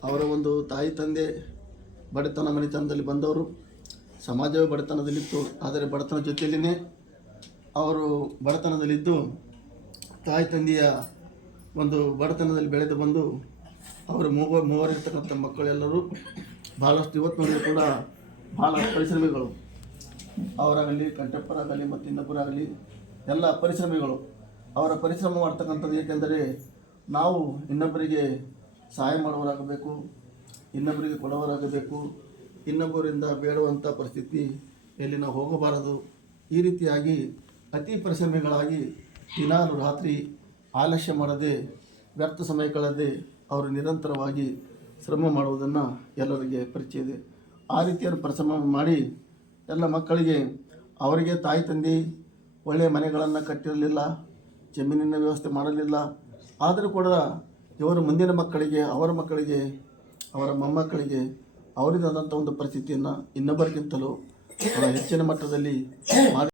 ಅವರ ಒಂದು ತಾಯಿ ತಂದೆ ಬಡತನ ಮನೆತನದಲ್ಲಿ ಬಂದವರು. ಸಮಾಜವೇ ಬಡತನದಲ್ಲಿತ್ತು, ಆದರೆ ಬಡತನ ಜೊತೆಯಲ್ಲಿಯೇ ಅವರು ಬಡತನದಲ್ಲಿದ್ದು ತಾಯಿ ತಂದೆಯ ಒಂದು ಬಡತನದಲ್ಲಿ ಬೆಳೆದು ಬಂದು ಅವರು ಮೂವರಿರ್ತಕ್ಕಂಥ ಮಕ್ಕಳೆಲ್ಲರೂ ಭಾಳಷ್ಟು ಇವತ್ತು ನೋಡಿದ್ರು ಕೂಡ ಭಾಳ ಪರಿಶ್ರಮಿಗಳು. ಅವರಾಗಲಿ, ಕಂಠಪ್ಪರಾಗಲಿ ಮತ್ತು ಇನ್ನೊಬ್ಬರಾಗಲಿ ಎಲ್ಲ ಪರಿಶ್ರಮಿಗಳು. ಅವರ ಪರಿಶ್ರಮ ಮಾಡ್ತಕ್ಕಂಥದ್ದು ಏಕೆಂದರೆ ನಾವು ಇನ್ನೊಬ್ಬರಿಗೆ ಸಹಾಯ ಮಾಡುವವರಾಗಬೇಕು, ಇನ್ನೊಬ್ಬರಿಗೆ ಕೊಡುವವರಾಗಬೇಕು, ಇನ್ನೊಬ್ಬರಿಂದ ಬೇಡುವಂಥ ಪರಿಸ್ಥಿತಿ ಎಲ್ಲಿ ನಾವು ಹೋಗಬಾರದು. ಈ ರೀತಿಯಾಗಿ ಅತಿ ಪರಿಶ್ರಮಿಗಳಾಗಿ ದಿನಾಲು ರಾತ್ರಿ ಆಲಸ್ಯ ಮಾಡದೆ, ವ್ಯರ್ಥ ಸಮಯ ಕಳೆದೇ ಅವರು ನಿರಂತರವಾಗಿ ಶ್ರಮ ಮಾಡುವುದನ್ನು ಎಲ್ಲರಿಗೆ ಪರಿಚಯ ಇದೆ. ಆ ರೀತಿಯ ಪರಿಶ್ರಮ ಮಾಡಿ ಎಲ್ಲ ಮಕ್ಕಳಿಗೆ ಅವರಿಗೆ ತಾಯಿ ತಂದೆ ಒಳ್ಳೆಯ ಮನೆಗಳನ್ನು ಕಟ್ಟಿರಲಿಲ್ಲ, ಜಮೀನಿನ ವ್ಯವಸ್ಥೆ ಮಾಡಲಿಲ್ಲ. ಆದರೂ ಕೂಡ ಇವರು ಮುಂದಿನ ಮಕ್ಕಳಿಗೆ, ಅವರ ಮಕ್ಕಳಿಗೆ, ಅವರ ಮೊಮ್ಮಕ್ಕಳಿಗೆ ಅವರಿಗಾದಂಥ ಒಂದು ಪರಿಸ್ಥಿತಿಯನ್ನು ಇನ್ನೊಬ್ಬರಿಗಿಂತಲೂ ಹೆಚ್ಚಿನ ಮಟ್ಟದಲ್ಲಿ ಮಾಡಿ